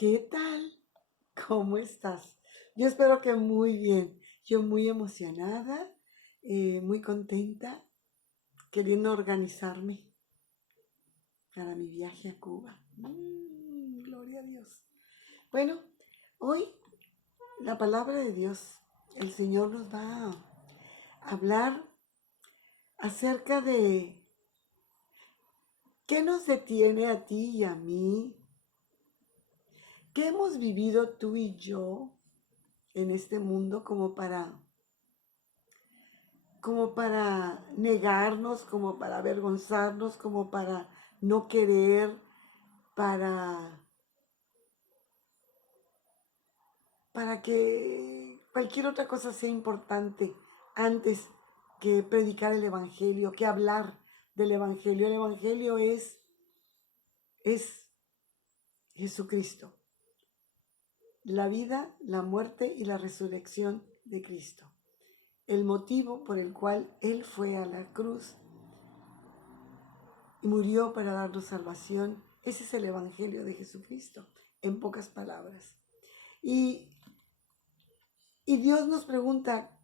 ¿Qué tal? ¿Cómo estás? Yo espero que muy bien. Yo muy emocionada, muy contenta, queriendo organizarme para mi viaje a Cuba. Gloria a Dios. Bueno, hoy la palabra de Dios, el Señor nos va a hablar acerca de qué nos detiene a ti y a mí, qué hemos vivido tú y yo en este mundo como para negarnos, como para avergonzarnos, como para no querer, para, para que cualquier otra cosa sea importante antes que predicar el Evangelio, que hablar del Evangelio. El Evangelio es Jesucristo, la vida, la muerte y la resurrección de Cristo. El motivo por el cual Él fue a la cruz y murió para darnos salvación. Ese es el Evangelio de Jesucristo, en pocas palabras. Y, y Dios nos pregunta,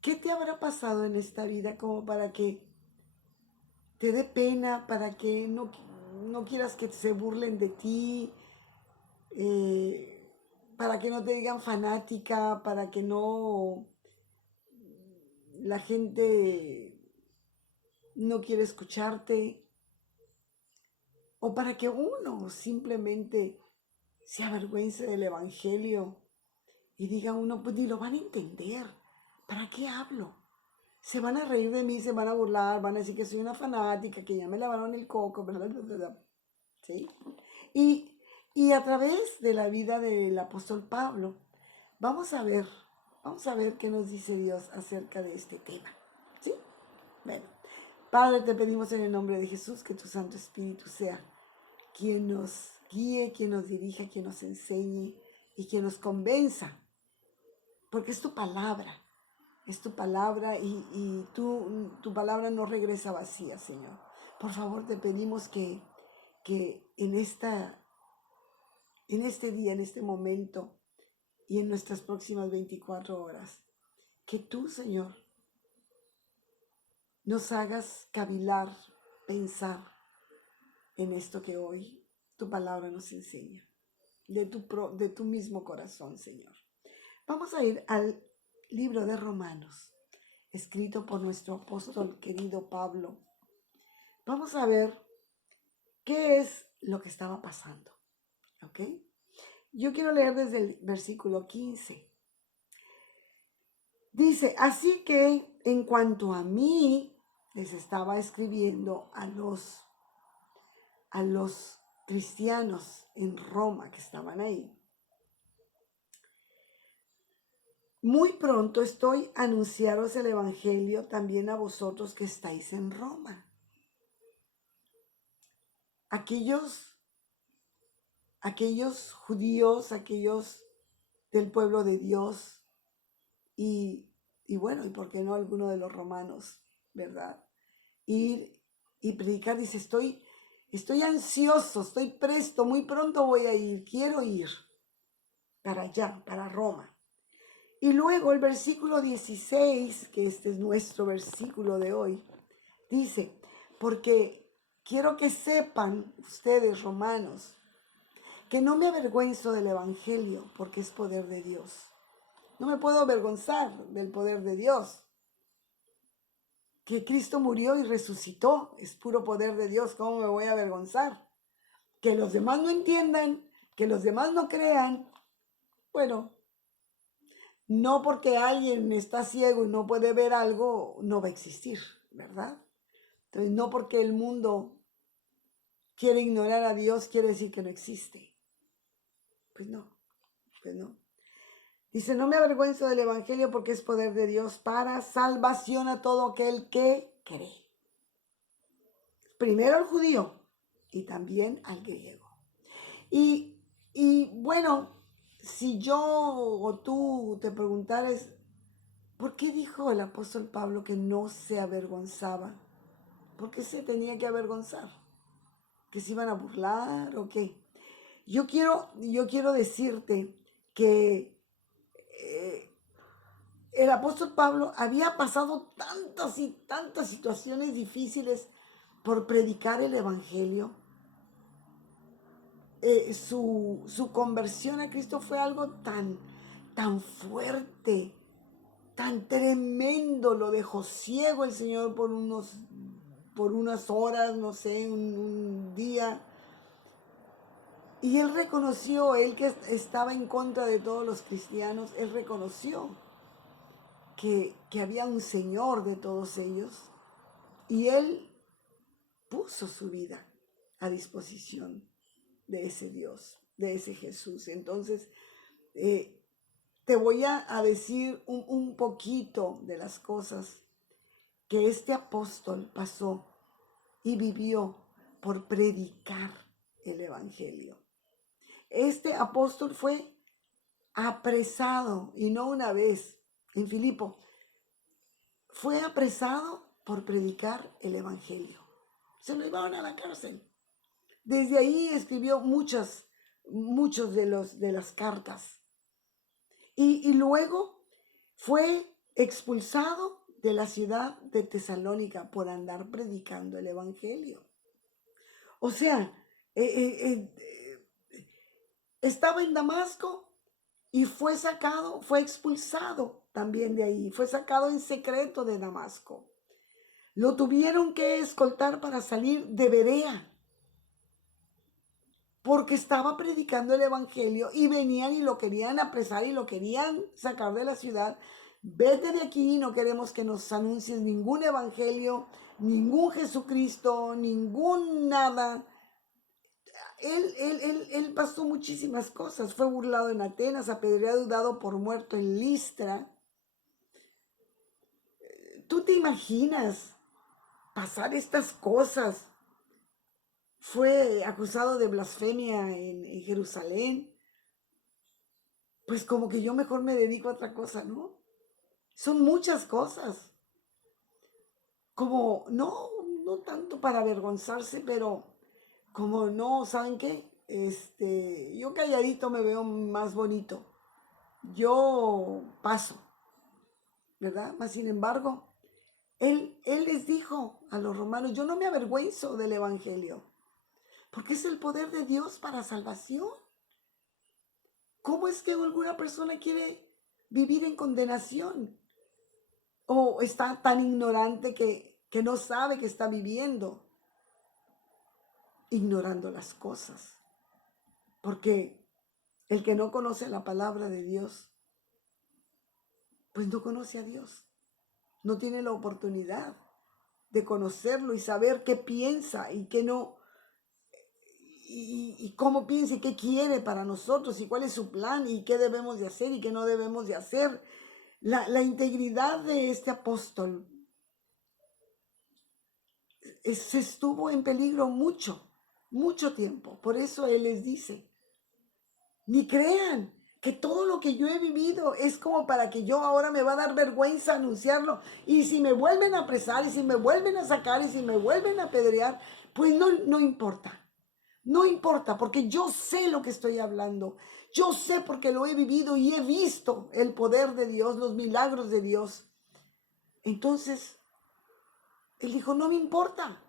¿qué te habrá pasado en esta vida como para que te dé pena, para que no quieras que se burlen de ti, eh, para que no te digan fanática, para que no la gente no quiere escucharte, o para que uno simplemente se avergüence del Evangelio y diga uno, pues ni lo van a entender. ¿Para qué hablo? Se van a reír de mí, se van a burlar, van a decir que soy una fanática, que ya me lavaron el coco, bla, bla, bla, bla. ¿Sí? Y, y a través de la vida del apóstol Pablo, vamos a ver, vamos a ver qué nos dice Dios acerca de este tema. ¿Sí? Bueno, Padre, te pedimos en el nombre de Jesús que tu Santo Espíritu sea quien nos guíe, quien nos dirija, quien nos enseñe y quien nos convenza, porque es tu palabra y tu palabra no regresa vacía, Señor. Por favor, te pedimos que en este día, en este momento y en nuestras próximas 24 horas, que tú, Señor, nos hagas cavilar, pensar en esto que hoy tu palabra nos enseña, de tu mismo corazón, Señor. Vamos a ir al libro de Romanos, escrito por nuestro apóstol querido Pablo. Vamos a ver qué es lo que estaba pasando, ¿ok? Yo quiero leer desde el versículo 15. Dice, así que en cuanto a mí, les estaba escribiendo a los cristianos en Roma que estaban ahí. Muy pronto estoy a anunciaros el Evangelio también a vosotros que estáis en Roma. Aquellos judíos, aquellos del pueblo de Dios y bueno, y por qué no alguno de los romanos, ¿verdad? Ir y predicar, dice, estoy ansioso, estoy presto, muy pronto voy a ir, quiero ir para allá, para Roma. Y luego el versículo 16, que este es nuestro versículo de hoy, dice, porque quiero que sepan ustedes, romanos, que no me avergüenzo del Evangelio, porque es poder de Dios. No me puedo avergonzar del poder de Dios. Que Cristo murió y resucitó, es puro poder de Dios. ¿Cómo me voy a avergonzar? Que los demás no entiendan, que los demás no crean. Bueno, no porque alguien está ciego y no puede ver algo, no va a existir, ¿verdad? Entonces, no porque el mundo quiere ignorar a Dios, quiere decir que no existe. Pues no, pues no. Dice, no me avergüenzo del Evangelio porque es poder de Dios para salvación a todo aquel que cree. Primero al judío y también al griego. Y bueno, si yo o tú te preguntaras, ¿por qué dijo el apóstol Pablo que no se avergonzaba? ¿Por qué se tenía que avergonzar? ¿Que se iban a burlar o qué? yo quiero decirte que el apóstol Pablo había pasado tantas y tantas situaciones difíciles por predicar el evangelio. Su conversión a Cristo fue algo tan fuerte, tan tremendo. Lo dejó ciego el Señor por unas horas, no sé, un día. Y él reconoció, él que estaba en contra de todos los cristianos, él reconoció que había un Señor de todos ellos. Y él puso su vida a disposición de ese Dios, de ese Jesús. Entonces, te voy a decir un poquito de las cosas que este apóstol pasó y vivió por predicar el evangelio. Este apóstol fue apresado, y no una vez, en Filipo. Fue apresado por predicar el evangelio. Se lo llevaron a la cárcel. Desde ahí escribió muchos de las cartas. Y luego fue expulsado de la ciudad de Tesalónica por andar predicando el evangelio. O sea, estaba en Damasco y fue expulsado también de ahí, fue sacado en secreto de Damasco. Lo tuvieron que escoltar para salir de Berea, porque estaba predicando el evangelio y venían y lo querían apresar y lo querían sacar de la ciudad. Vete de aquí, no queremos que nos anuncies ningún evangelio, ningún Jesucristo, ningún nada. Él pasó muchísimas cosas. Fue burlado en Atenas, apedreado y dado por muerto en Listra. ¿Tú te imaginas pasar estas cosas? Fue acusado de blasfemia en Jerusalén. Pues como que yo mejor me dedico a otra cosa, ¿no? Son muchas cosas. Como, no tanto para avergonzarse, pero como no, ¿saben qué? Yo calladito me veo más bonito. Yo paso, ¿verdad? Mas sin embargo, él les dijo a los romanos, yo no me avergüenzo del evangelio, porque es el poder de Dios para salvación. ¿Cómo es que alguna persona quiere vivir en condenación? O está tan ignorante que no sabe que está viviendo ignorando las cosas. Porque el que no conoce la palabra de Dios, pues no conoce a Dios. No tiene la oportunidad de conocerlo y saber qué piensa y qué no, y cómo piensa y qué quiere para nosotros y cuál es su plan y qué debemos de hacer y qué no debemos de hacer. La integridad de este apóstol se estuvo en peligro mucho tiempo. Por eso él les dice, ni crean que todo lo que yo he vivido es como para que yo ahora me va a dar vergüenza anunciarlo. Y si me vuelven a apresar, y si me vuelven a sacar, y si me vuelven a apedrear, pues no importa. No importa, porque yo sé lo que estoy hablando. Yo sé porque lo he vivido y he visto el poder de Dios, los milagros de Dios. Entonces, él dijo, no me importa.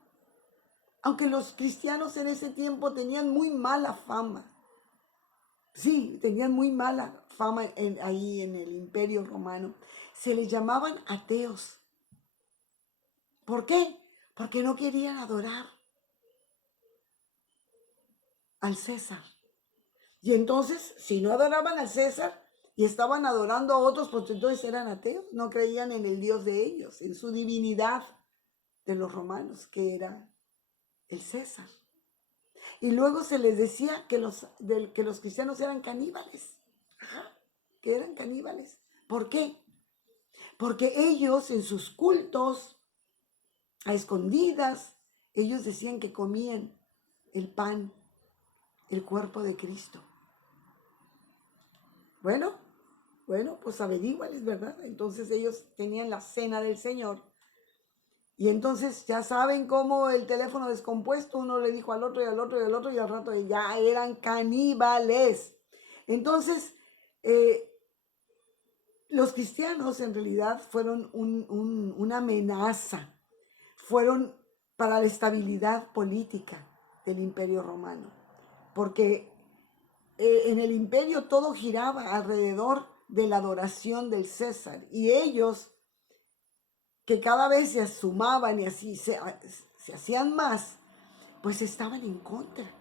Aunque los cristianos en ese tiempo tenían muy mala fama. Sí, tenían muy mala fama ahí en el Imperio Romano. Se les llamaban ateos. ¿Por qué? Porque no querían adorar al César. Y entonces, si no adoraban al César y estaban adorando a otros, pues entonces eran ateos. No creían en el Dios de ellos, en su divinidad de los romanos, que era el César. Y luego se les decía que los cristianos eran caníbales. Ajá, que eran caníbales. ¿Por qué? Porque ellos en sus cultos, a escondidas, ellos decían que comían el pan, el cuerpo de Cristo. Bueno, pues averíguales, ¿verdad? Entonces ellos tenían la cena del Señor Y entonces ya saben cómo el teléfono descompuesto, uno le dijo al otro y al otro y al otro y al rato ya eran caníbales. Entonces, los cristianos en realidad fueron una amenaza, fueron para la estabilidad política del Imperio Romano, porque en el imperio todo giraba alrededor de la adoración del César y ellos, que cada vez se sumaban y así se hacían más, pues estaban en contra.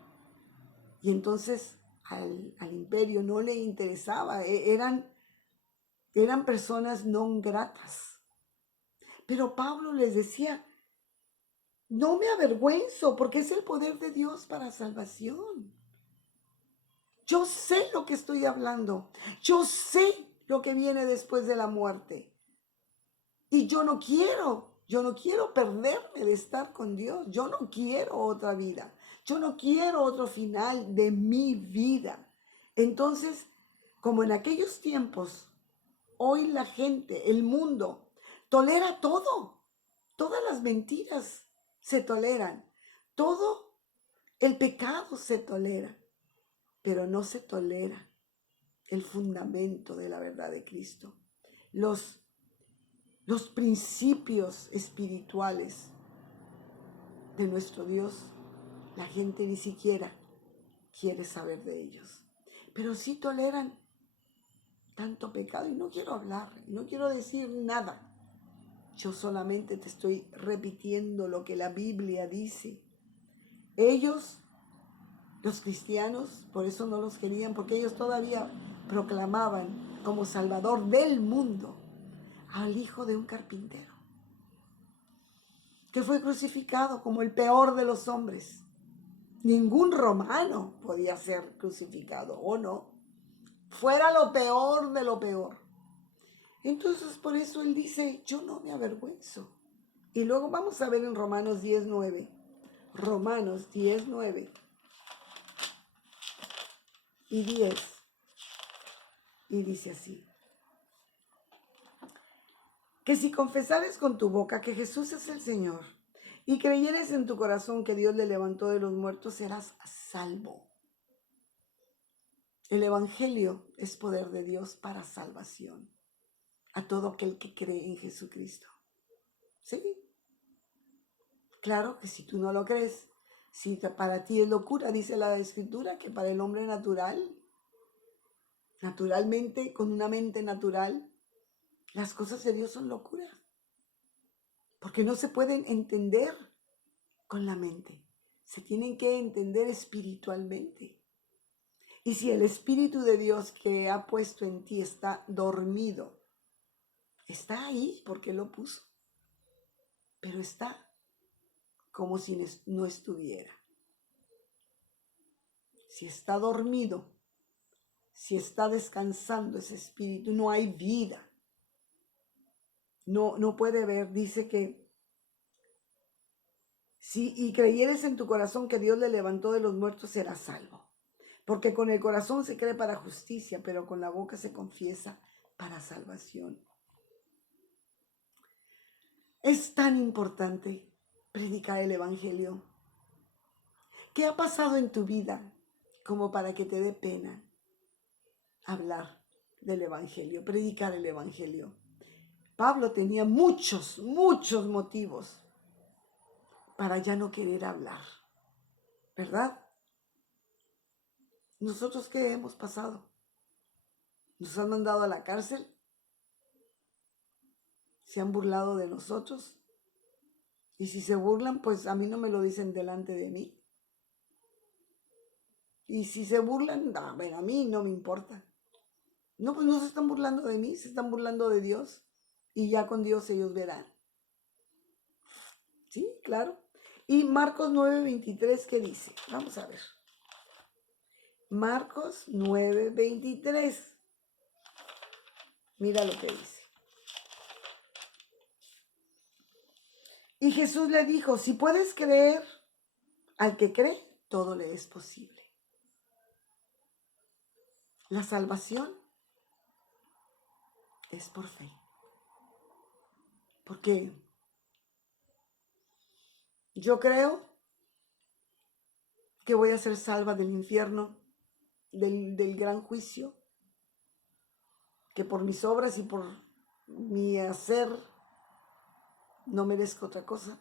Y entonces al imperio no le interesaba, eran personas no gratas. Pero Pablo les decía, no me avergüenzo porque es el poder de Dios para salvación. Yo sé lo que estoy hablando. Yo sé lo que viene después de la muerte. Y yo no quiero perderme de estar con Dios. Yo no quiero otra vida. Yo no quiero otro final de mi vida. Entonces, como en aquellos tiempos, hoy la gente, el mundo, tolera todo. Todas las mentiras se toleran. Todo el pecado se tolera. Pero no se tolera el fundamento de la verdad de Cristo. Los principios espirituales de nuestro Dios, la gente ni siquiera quiere saber de ellos. Pero sí toleran tanto pecado y no quiero hablar, no quiero decir nada. Yo solamente te estoy repitiendo lo que la Biblia dice. Ellos, los cristianos, por eso no los querían, porque ellos todavía proclamaban como Salvador del mundo al hijo de un carpintero, que fue crucificado como el peor de los hombres. Ningún romano podía ser crucificado, ¿o no? Fuera lo peor de lo peor. Entonces por eso él dice, yo no me avergüenzo. Y luego vamos a ver en Romanos 10:9. Romanos 10:9 y 10. Y dice así: que si confesares con tu boca que Jesús es el Señor y creyeres en tu corazón que Dios le levantó de los muertos, serás salvo. El Evangelio es poder de Dios para salvación a todo aquel que cree en Jesucristo. ¿Sí? Claro que si tú no lo crees, si para ti es locura, dice la Escritura, que para el hombre natural, naturalmente, con una mente natural, las cosas de Dios son locura. Porque no se pueden entender con la mente. Se tienen que entender espiritualmente. Y si el Espíritu de Dios que ha puesto en ti está dormido, está ahí porque lo puso, pero está como si no estuviera. Si está dormido, si está descansando ese espíritu, no hay vida. No puede ver. Dice que si y creyeres en tu corazón que Dios le levantó de los muertos, serás salvo. Porque con el corazón se cree para justicia, pero con la boca se confiesa para salvación. Es tan importante predicar el Evangelio. ¿Qué ha pasado en tu vida como para que te dé pena hablar del Evangelio, predicar el Evangelio? Pablo tenía muchos motivos para ya no querer hablar, ¿verdad? ¿Nosotros qué hemos pasado? ¿Nos han mandado a la cárcel? ¿Se han burlado de nosotros? Y si se burlan, pues a mí no me lo dicen delante de mí. Y si se burlan, bueno, a mí no me importa. No, pues no se están burlando de mí, se están burlando de Dios. Y ya con Dios ellos verán. Sí, claro. Y Marcos 9:23, ¿qué dice? Vamos a ver. Marcos 9:23. Mira lo que dice. Y Jesús le dijo, si puedes creer, al que cree, todo le es posible. La salvación es por fe. Porque Yo creo que voy a ser salva del infierno, del gran juicio, que por mis obras y por mi hacer no merezco otra cosa,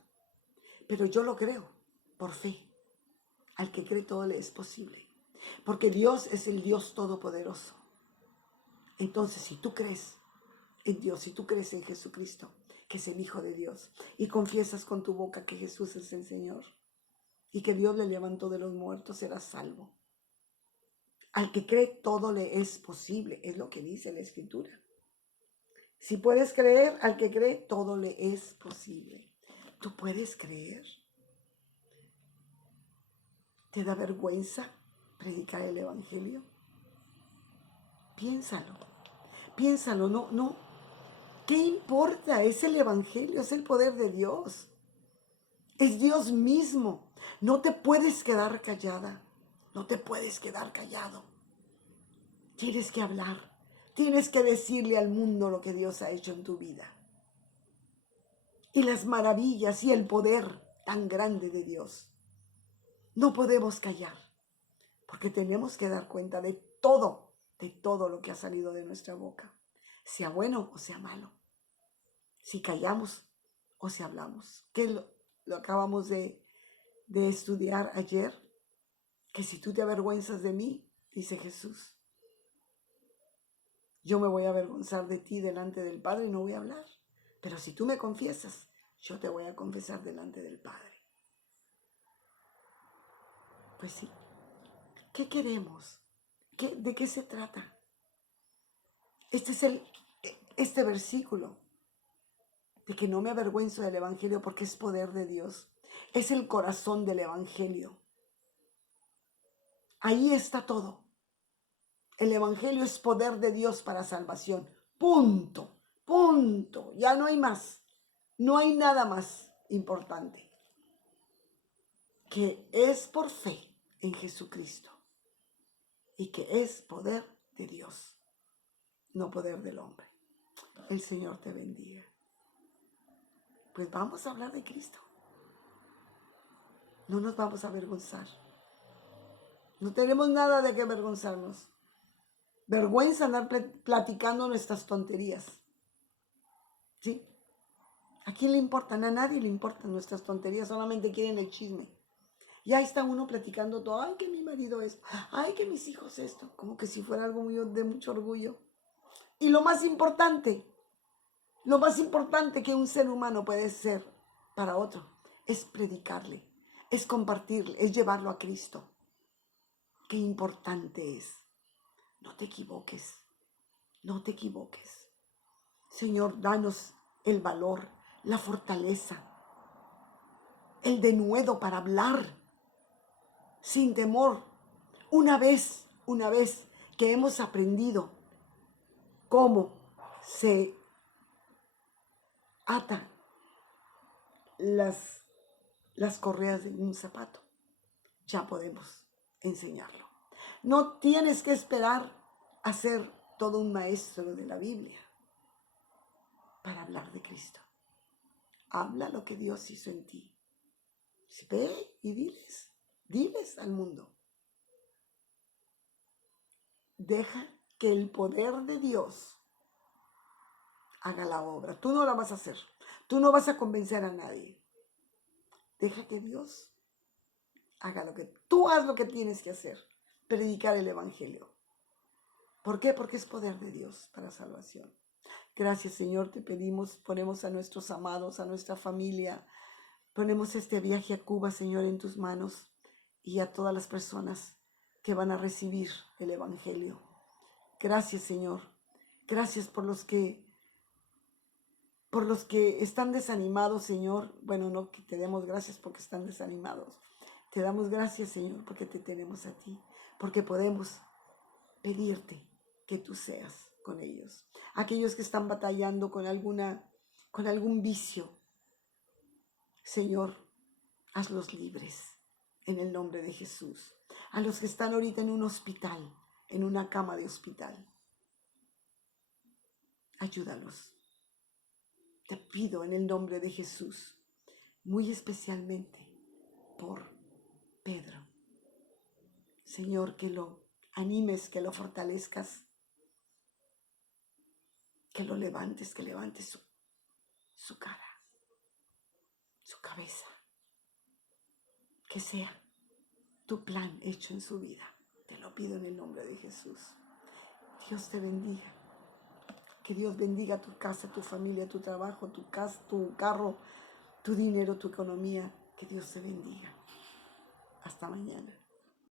pero yo lo creo por fe. Al que cree todo le es posible, porque Dios es el Dios todopoderoso. Entonces, si tú crees en Dios, si tú crees en Jesucristo, que es el Hijo de Dios, y confiesas con tu boca que Jesús es el Señor y que Dios le levantó de los muertos, serás salvo. Al que cree todo le es posible, es lo que dice la Escritura. Si puedes creer, al que cree todo le es posible. ¿Tú puedes creer? ¿Te da vergüenza predicar el Evangelio? Piénsalo, no. ¿Qué importa? Es el Evangelio, es el poder de Dios. Es Dios mismo. No te puedes quedar callada, no te puedes quedar callado. Tienes que hablar, tienes que decirle al mundo lo que Dios ha hecho en tu vida. Y las maravillas y el poder tan grande de Dios. No podemos callar, porque tenemos que dar cuenta de todo lo que ha salido de nuestra boca, sea bueno o sea malo. Si callamos o si hablamos, que lo acabamos de estudiar ayer, que si tú te avergüenzas de mí, dice Jesús, yo me voy a avergonzar de ti delante del Padre y no voy a hablar. Pero si tú me confiesas, yo te voy a confesar delante del Padre. Pues sí. ¿Qué queremos? ¿De qué se trata? Este versículo de que no me avergüenzo del Evangelio porque es poder de Dios. Es el corazón del Evangelio. Ahí está todo. El Evangelio es poder de Dios para salvación. Punto. Ya no hay más. No hay nada más importante. Que es por fe en Jesucristo. Y que es poder de Dios. No poder del hombre. El Señor te bendiga. Pues vamos a hablar de Cristo. No nos vamos a avergonzar. No tenemos nada de qué avergonzarnos. Vergüenza andar platicando nuestras tonterías. ¿Sí? ¿A quién le importan? A nadie le importan nuestras tonterías, solamente quieren el chisme. Y ahí está uno platicando todo. Ay, que mi marido es. Ay, que mis hijos esto. Como que si fuera algo de mucho orgullo. Y lo más importante que un ser humano puede ser para otro, es predicarle, es compartirle, es llevarlo a Cristo. Qué importante es. No te equivoques. No te equivoques. Señor, danos el valor, la fortaleza, el denuedo para hablar sin temor. Una vez que hemos aprendido cómo se ata las correas de un zapato, ya podemos enseñarlo. No tienes que esperar a ser todo un maestro de la Biblia para hablar de Cristo. Habla lo que Dios hizo en ti. Ve y diles al mundo. Deja que el poder de Dios haga la obra. Tú no la vas a hacer. Tú no vas a convencer a nadie. Deja que Dios haga tú haz lo que tienes que hacer. Predicar el Evangelio. ¿Por qué? Porque es poder de Dios para salvación. Gracias, Señor, te pedimos, ponemos a nuestros amados, a nuestra familia, ponemos este viaje a Cuba, Señor, en tus manos y a todas las personas que van a recibir el Evangelio. Gracias, Señor. Gracias por los que están desanimados, Señor. Bueno, no que te demos gracias porque están desanimados. Te damos gracias, Señor, porque te tenemos a ti, porque podemos pedirte que tú seas con ellos. Aquellos que están batallando con algún vicio, Señor, hazlos libres en el nombre de Jesús. A los que están ahorita en un hospital, en una cama de hospital, ayúdalos. Te pido en el nombre de Jesús, muy especialmente por Pedro. Señor, que lo animes, que lo fortalezcas, que lo levantes, que levantes su cara, su cabeza, que sea tu plan hecho en su vida. Te lo pido en el nombre de Jesús. Dios te bendiga. Que Dios bendiga tu casa, tu familia, tu trabajo, tu casa, tu carro, tu dinero, tu economía. Que Dios te bendiga. Hasta mañana.